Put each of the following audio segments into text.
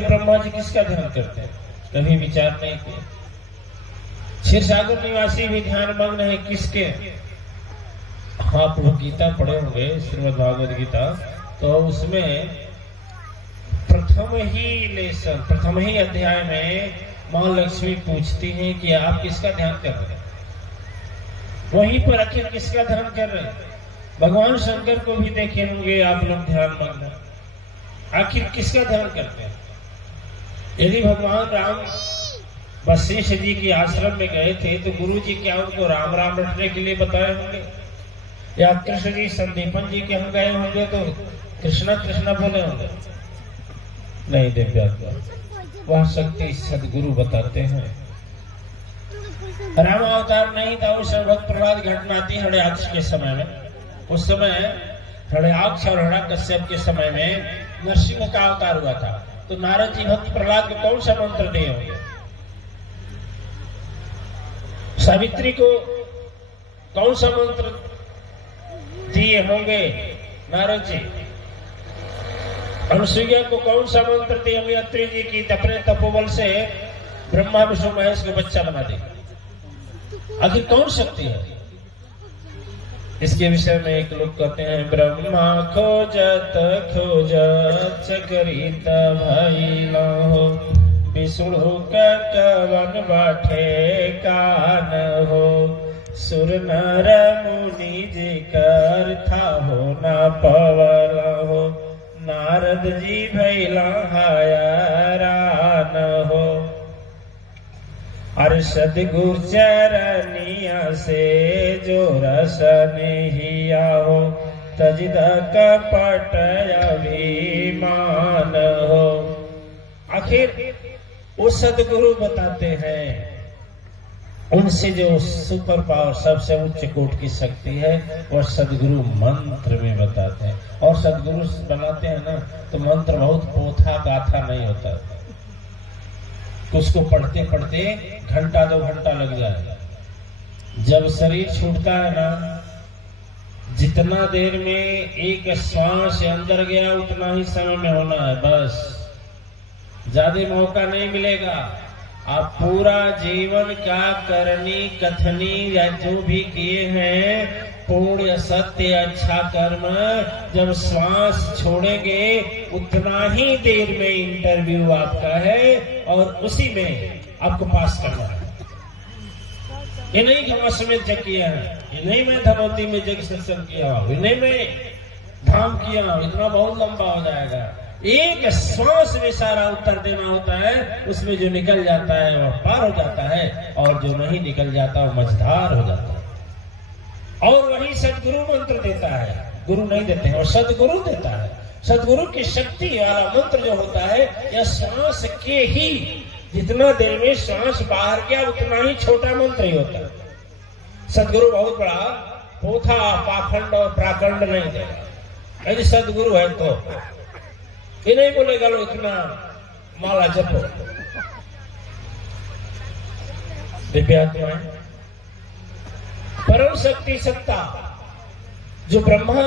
ब्रह्मा जी किसका ध्यान करते हैं? कभी विचार नहीं किया। क्षीर सागर निवासी भी ध्यान मग्न है किसके? आप लोग गीता पढ़े होंगे, श्रीमद् भागवत गीता, तो उसमें प्रथम ही अध्याय में मां लक्ष्मी पूछती हैं कि आप किसका ध्यान कर रहे हैं? वहीं पर आखिर किसका ध्यान कर रहे हैं? भगवान शंकर को भी देखे होंगे आप लोग ध्यान मग्न। आखिर किसका ध्यान करते हैं? यदि भगवान राम वशिष्ठ जी के आश्रम में गए थे तो गुरु जी क्या उनको राम राम रटने के लिए बताए होंगे? या कृष्ण जी संदीपन जी के हम गए होंगे तो कृष्णा कृष्णा बोले होंगे? नहीं दिव्यात्मा, वह शक्ति सदगुरु बताते हैं। राम अवतार नहीं था उस भक्त प्रहलाद घटना थी हृदयाक्ष के समय में। उस समय हृदयाक्ष और हिरण्यकश्यप के समय में नरसिंह का अवतार हुआ था। तो नारद जी भक्त प्रहलाद को कौन सा मंत्र दिए होंगे? सावित्री को कौन सा मंत्र दिए होंगे नारद जी? अनुसुईया को कौन सा मंत्र दिए होंगे अत्रि जी की अपने तपोबल से ब्रह्मा विष्णु महेश को बच्चा बना दे? आखिर कौन शक्ति है? इसके विषय में एक लोग कहते हैं ब्रह्मा खोजत खोजत चकरित भइला हो, विष्णु का कवन बाठे कान हो, सुर नर मुनि जी कर था हो न पवला हो, नारद जी भैला हैरान हो। अरे सदगुरु चरनिया से जो रस नहीं हो, तजिद कपट अभिमान हो। आखिर वो सदगुरु बताते हैं, उनसे जो सुपर पावर सबसे उच्च कोट की शक्ति है वह सदगुरु मंत्र में बताते हैं। और सदगुरु बनाते हैं ना तो मंत्र बहुत पोथा गाथा नहीं होता, तो उसको पढ़ते पढ़ते घंटा 2 घंटा लग जाए। जब शरीर छूटता है ना, जितना देर में एक श्वास अंदर गया उतना ही समय में होना है, बस ज्यादा मौका नहीं मिलेगा। आप पूरा जीवन का करनी कथनी या जो भी किए हैं पुण्य सत्य अच्छा कर्म, जब श्वास छोड़ेंगे उतना ही देर में इंटरव्यू आपका है और उसी में आपको पास करना है। ये नहीं कि अश्वमेध जग किया है, ये नहीं मैं धनौती में जग सत्संग किया हूं, ये नहीं मैं धाम किया हूं, इतना बहुत लंबा हो जाएगा। एक श्वास में सारा उत्तर देना होता है, उसमें जो निकल जाता है वह पार हो जाता है और जो नहीं निकल जाता वो मझधार हो जाता है। और वही सदगुरु मंत्र देता है, गुरु नहीं देते हैं और सदगुरु देता है। सदगुरु की शक्ति वाला मंत्र जो होता है यह श्वास के ही जितना देर में श्वास बाहर गया उतना ही छोटा मंत्र ही होता है। सदगुरु बहुत बड़ा पोथा पाखंड और प्राखंड नहीं देगा। यदि सदगुरु है तो ये नहीं बोलेगा लो इतना माला जपो। दिव्यात्माएं, परम शक्ति सत्ता जो ब्रह्मा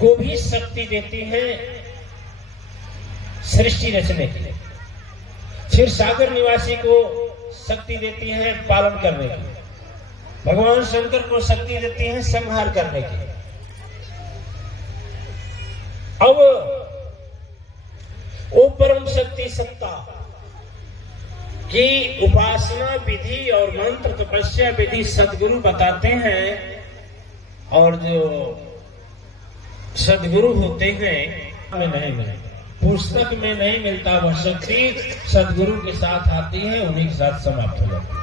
को भी शक्ति देती है सृष्टि रचने के लिए, क्षीर सागर निवासी को शक्ति देती है पालन करने की, भगवान शंकर को शक्ति देती है संहार करने की। अब वो परम शक्ति सत्ता की उपासना विधि और मंत्र तपस्या विधि सदगुरु बताते हैं। और जो सदगुरु होते हैं में नहीं मिलता, पुस्तक में नहीं मिलता, वह शक्ति सदगुरु के साथ आती है, उन्हीं के साथ समाप्त हो जाती है।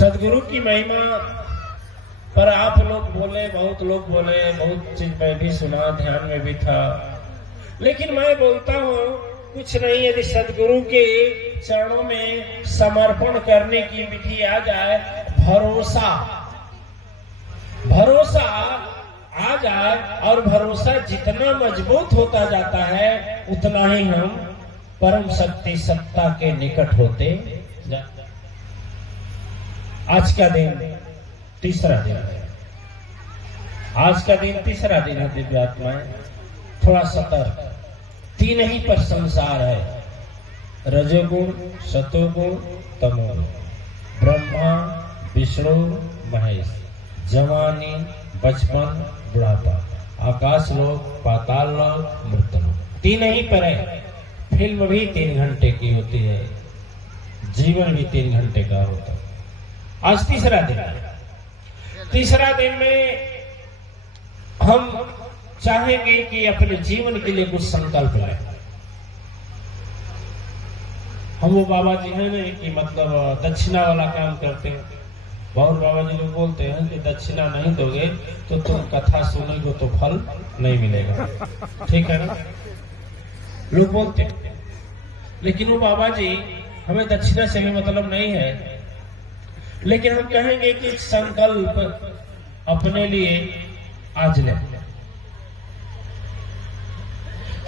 सदगुरु की महिमा पर आप लोग बोले, बहुत लोग बोले, बहुत चीज मैं भी सुना, ध्यान में भी था, लेकिन मैं बोलता हूँ कुछ नहीं। यदि सदगुरु के चरणों में समर्पण करने की विधि आ जाए, भरोसा आ जाए और भरोसा जितना मजबूत होता जाता है उतना ही हम परम शक्ति सत्ता के निकट होते जाते। आज का दिन तीसरा दिन है। आज का दिन तीसरा दिन है दिव्यात्माएं, थोड़ा सतर्क। तीन ही पर संसार है, रजोगुण, सतोगुण, तमोगुण। ब्रह्मा, विष्णु, महेश, जवानी, बचपन, बुढ़ापा, आकाश लोक, पाताल लोक, मृत्यु लोक। तीन ही पर है। फिल्म भी 3 घंटे की होती है, जीवन भी 3 घंटे का होता है। आज तीसरा दिन है। तीसरा दिन में हम चाहेंगे कि अपने जीवन के लिए कुछ संकल्प लें। हम वो बाबा जी हैं ना कि मतलब दक्षिणा वाला काम करते हैं। बहुत बाबा जी लोग बोलते हैं कि दक्षिणा नहीं दोगे तो तुम कथा सुनोगे तो फल नहीं मिलेगा, ठीक है ना, लोग बोलते हैं। लेकिन वो बाबा जी, हमें दक्षिणा से भी मतलब नहीं है, लेकिन हम कहेंगे कि संकल्प अपने लिए आज लें।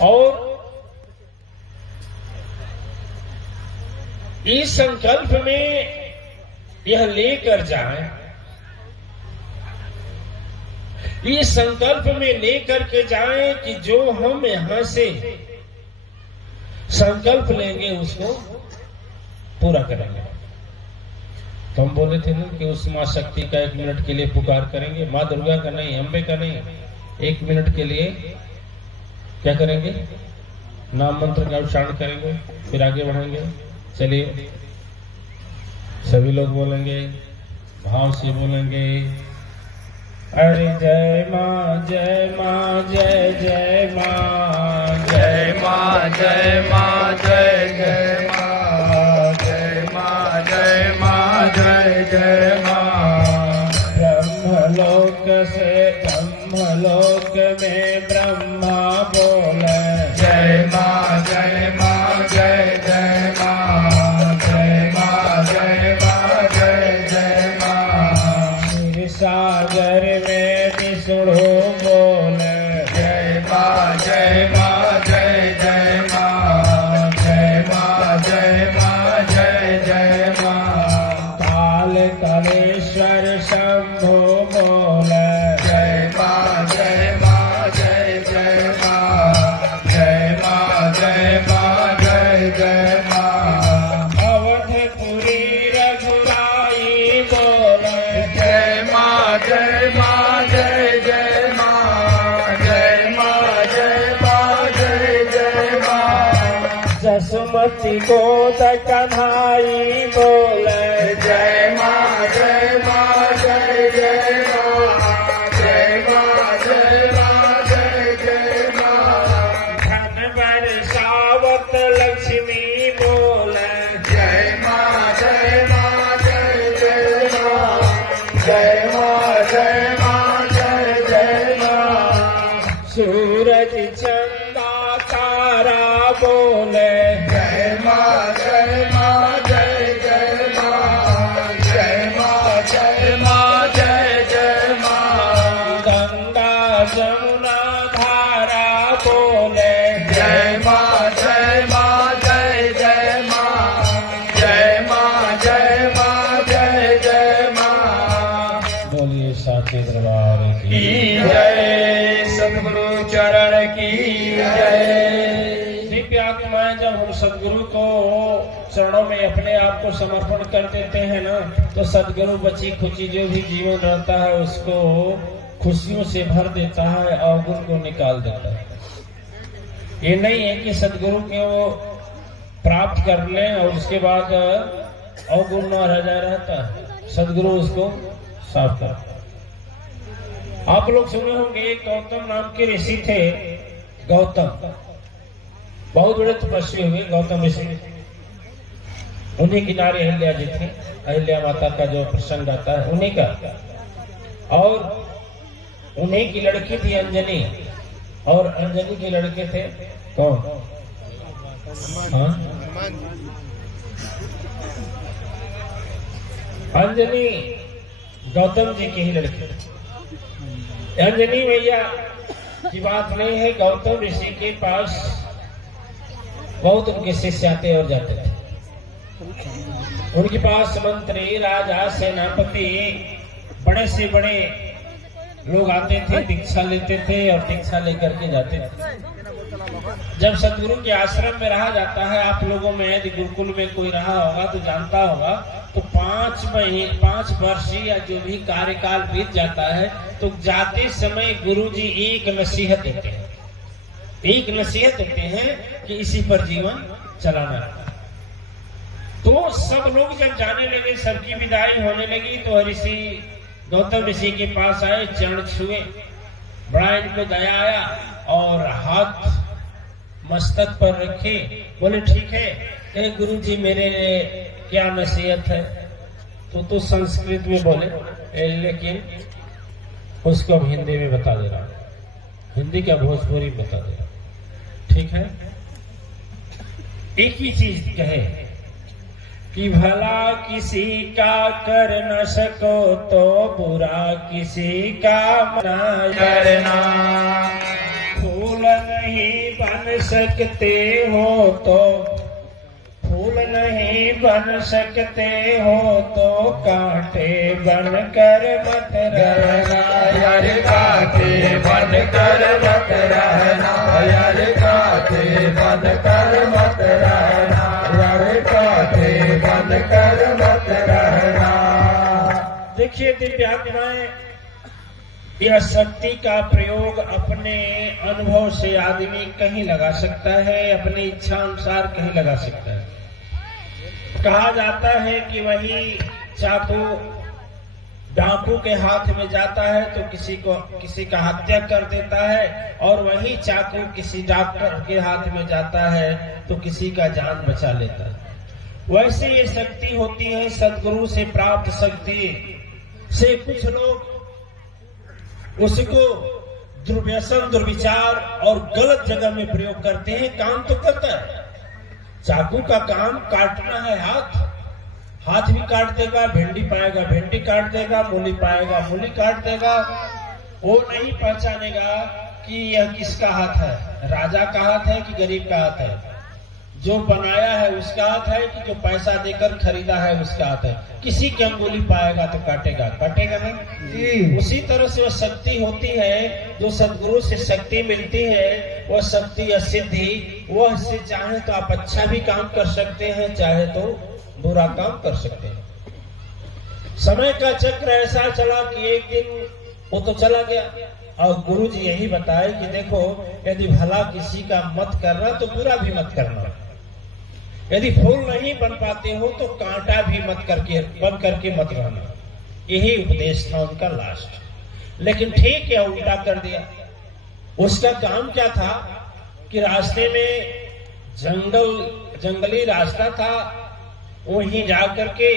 और इस संकल्प में यह लेकर जाएं, इस संकल्प में लेकर के जाएं कि जो हम यहां से संकल्प लेंगे उसको पूरा करेंगे। तो हम बोले थे ना कि उस मां शक्ति का 1 मिनट के लिए पुकार करेंगे, मां दुर्गा का नहीं, अंबे का नहीं, 1 मिनट के लिए क्या करेंगे, नाम मंत्र का उच्चारण करेंगे, फिर आगे बढ़ेंगे। चलिए सभी लोग बोलेंगे, भाव से बोलेंगे, अरे जय मां जय मां जय जय मां, जय मां जय मां जय जय मां, जय मां जय मां जय जय मां। ब्रह्मलोक से ब्रह्मलोक में ब्रह्मा बोले, जय मां जय मां जय जय मां, जय मां जय मां जय जय मां। क्षीर सागर में विष्णु बोले, जय मां जय मां जय जय मां, जय मां जय मां जय जय मां। काल कलेश्वर शंभु बोले, जय मां जय मां जय जय मां, जय मां जय मां जय जय मां। अवधपुरी रघुराई बोले, जय मां जय मां जय जय मां, जय मां जय मां जय जय मां। जसमती गोद कन्हाई बोले, जय मां जय मां जय जय मां, जय मां जय मां जय जय मां। धन बरसावत लक्ष्मी बोले, जय मां जय मां जय जय मां, जय मां जय मां जय जय मां। सूरज चंदा तारा बोले, जय मां जय मां जय जय मां, जय मां जय मां जय जय मां। गंगा जमुना धारा बोले, जय मां जय मां जय जय मां, जय मां जय मां जय जय मां। बोलिए साचे दरबार की जय, सतगुरु चरण की जय। दिव्य आत्माएं जब हम सदगुरु को चरणों में अपने आप को समर्पण कर देते हैं ना, तो सदगुरु बची खुची जो भी जीवन रहता है उसको खुशियों से भर देता है, अवगुण को निकाल देता है। ये नहीं है कि सदगुरु को प्राप्त कर लें और उसके बाद अवगुण न रह जाए रहता है, सदगुरु उसको साफ करता है। आप लोग सुने होंगे एक गौतम नाम के ऋषि थे, गौतम बहुत बड़े तपस्वी हुए गौतम ऋषि। उन्हीं किनारे अहिल्या जी थे, अहिल्या माता का जो प्रसंग आता है उन्हीं का, और उन्हीं की लड़की थी अंजनी, और अंजनी के लड़के थे कौन, हाँ अंजनी गौतम जी की ही लड़की। अंजनी मैया की बात नहीं है, गौतम ऋषि के पास बहुत उनके शिष्य आते और जाते थे। उनके पास मंत्री, राजा, सेनापति, बड़े से बड़े लोग आते थे, दीक्षा लेते थे और दीक्षा लेकर के जाते थे। जब सदगुरु के आश्रम में रहा जाता है, आप लोगों में यदि गुरुकुल में कोई रहा होगा तो जानता होगा, तो 5 वर्ष या जो भी कार्यकाल बीत जाता है तो जाते समय गुरुजी एक नसीहत देते हैं, कि इसी पर जीवन चलाना है। तो सब लोग जब जाने लगे, सबकी विदाई होने लगी, तो ऋषि गौतम ऋषि के पास आए, चरण छुए, बड़ा इनको दया आया और हाथ मस्तक पर रखे, बोले ठीक है गुरु जी मेरे क्या नसीहत है। तो संस्कृत में बोले, लेकिन उसको हम हिंदी में बता दे रहा हूं, हिंदी का भोजपुरी बता दे रहा हूं, ठीक है। एक ही चीज कहे कि भला किसी का कर न सको तो बुरा किसी का मना करना, फूल नहीं बन सकते हो तो कांटे बन कर मत रहना, यार कांटे बन कर मत रहना, यार कांटे बन कर मत रहना, यार कांटे बन कर मत रहना। देखिए दिव्यात्माएं, यह शक्ति का प्रयोग अपने अनुभव से आदमी कहीं लगा सकता है, अपनी इच्छा अनुसार कहीं लगा सकता है। कहा जाता है कि वही चाकू डाकू के हाथ में जाता है तो किसी का हत्या कर देता है, और वही चाकू किसी डॉक्टर के हाथ में जाता है तो किसी का जान बचा लेता है। वैसे ये शक्ति होती है सदगुरु से प्राप्त शक्ति से। कुछ लोग उसको दुर्व्यसन, दुर्विचार और गलत जगह में प्रयोग करते हैं। काम तो करता है, चाकू का काम काटना है, हाथ भी काट देगा, भिंडी पाएगा, भिंडी काट देगा, मूली पाएगा, मूली काट देगा। वो नहीं पहचानेगा कि यह किसका हाथ है, राजा का हाथ है कि गरीब का हाथ है, जो बनाया है उसका हाथ है कि जो पैसा देकर खरीदा है उसका हाथ है। किसी की अंगुली पाएगा तो काटेगा नहीं। उसी तरह से वह शक्ति होती है, जो सदगुरु से शक्ति मिलती है, वह शक्ति या सिद्धि, वह से चाहे तो आप अच्छा भी काम कर सकते हैं, चाहे तो बुरा काम कर सकते हैं। समय का चक्र ऐसा चला कि एक दिन वो तो चला गया, और गुरु जी यही बताए कि देखो, यदि भला किसी का मत करना तो बुरा भी मत करना, यदि फूल नहीं बन पाते हो तो कांटा भी बन करके मत रहना। यही उपदेश था उनका लास्ट। लेकिन ठीक है, उल्टा कर दिया। उसका काम क्या था कि रास्ते में जंगली रास्ता था, वहीं जाकर के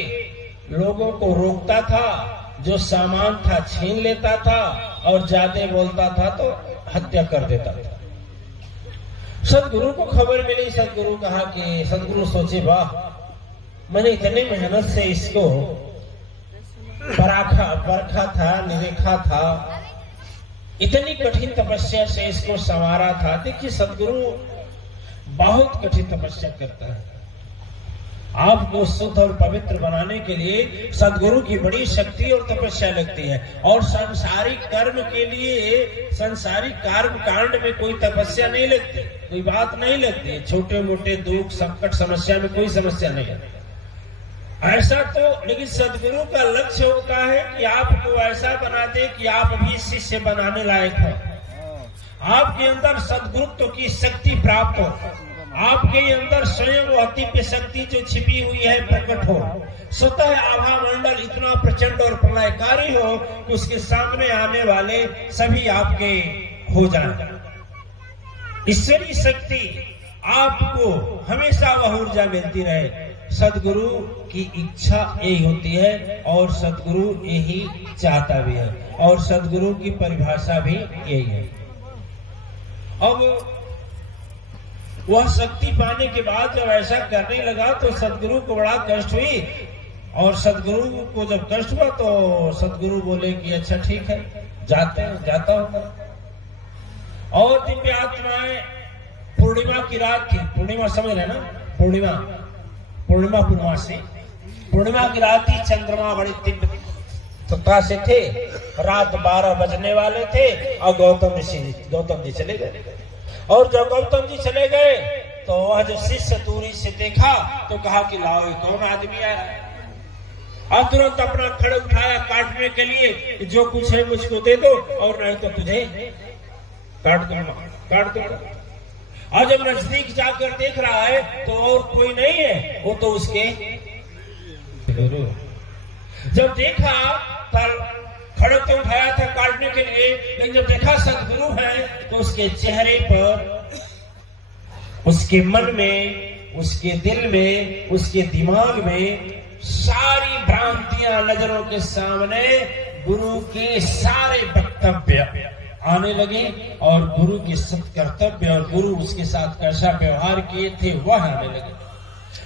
लोगों को रोकता था, जो सामान था छीन लेता था, और ज्यादा बोलता था तो हत्या कर देता था। सदगुरु को खबर मिली, सदगुरु कहा कि सदगुरु सोचे, वाह, मैंने इतने मेहनत से इसको परखा था, निरेखा था, इतनी कठिन तपस्या से इसको संवारा था। देखिए सदगुरु बहुत कठिन तपस्या करता है। आपको शुद्ध और पवित्र बनाने के लिए सदगुरु की बड़ी शक्ति और तपस्या लगती है। और सांसारिक कर्म के लिए, सांसारिक कर्म कांड में कोई तपस्या नहीं लगती, कोई बात नहीं लगती। छोटे मोटे दुख, संकट, समस्या में कोई समस्या नहीं है ऐसा तो। लेकिन सदगुरु का लक्ष्य होता है कि आपको ऐसा बना दे कि आप भी शिष्य बनाने लायक हो, आपके अंदर सदगुरुत्व की शक्ति प्राप्त हो, आपके अंदर स्वयं वो दिव्य शक्ति जो छिपी हुई है प्रकट हो, स्वतः आभा मंडल इतना प्रचंड और प्रलयकारी हो कि उसके सामने आने वाले सभी आपके हो जाए। ईश्वरीय शक्ति आपको हमेशा वह ऊर्जा मिलती रहे। सदगुरु की इच्छा यही होती है, और सदगुरु यही चाहता भी है, और सदगुरु की परिभाषा भी यही है। अब वह शक्ति पाने के बाद जब ऐसा करने लगा तो सदगुरु को बड़ा कष्ट हुई, और सदगुरु को जब कष्ट हुआ तो सदगुरु बोले कि अच्छा ठीक है, जाता हूं। और दिव्य आत्माएं, पूर्णिमा की रात थी, पूर्णिमा समझ रहे ना, पूर्णिमा पूर्णिमा की रात थी, चंद्रमा बड़ी तथा से थे, रात 12 बजने वाले थे और गौतम जी चले गए। और जब गौतम जी चले गए तो वह जो शिष्य दूरी से देखा तो कहा कि लाओ ये कौन आदमी आया है। और तुरंत अपना खड़ग उठाया काटने के लिए, जो कुछ है मुझको दे दो और नहीं तो तुझे काट दूंगा। और जब नजदीक जाकर देख रहा है तो और कोई नहीं है, वो तो उसके गुरु। जब देखा तब खड़ग तो उठाया था काटने के लिए, लेकिन जब देखा सदगुरु है तो उसके चेहरे पर, उसके मन में, उसके दिल में, उसके दिमाग में सारी भ्रांतियां नजरों के सामने, गुरु के सारे वक्तव्य आने लगे और गुरु के सत्कर्तव्य और गुरु उसके साथ कैसा व्यवहार किए थे वह आने लगे।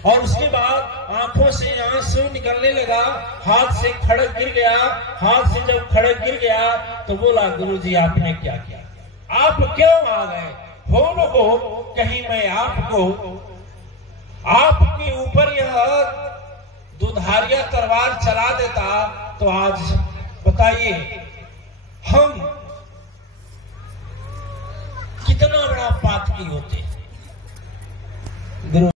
और उसके बाद आंखों से आंसू निकलने लगा, हाथ से खड़ग गिर गया। हाथ से जब खड़ग गिर गया तो बोला, गुरुजी आपने क्या किया, आप क्यों आ गए? हो न हो कहीं मैं आपको, आपके ऊपर यह दुधारिया तलवार चला देता तो आज बताइए हम कितना बड़ा पातकी होते। गुरु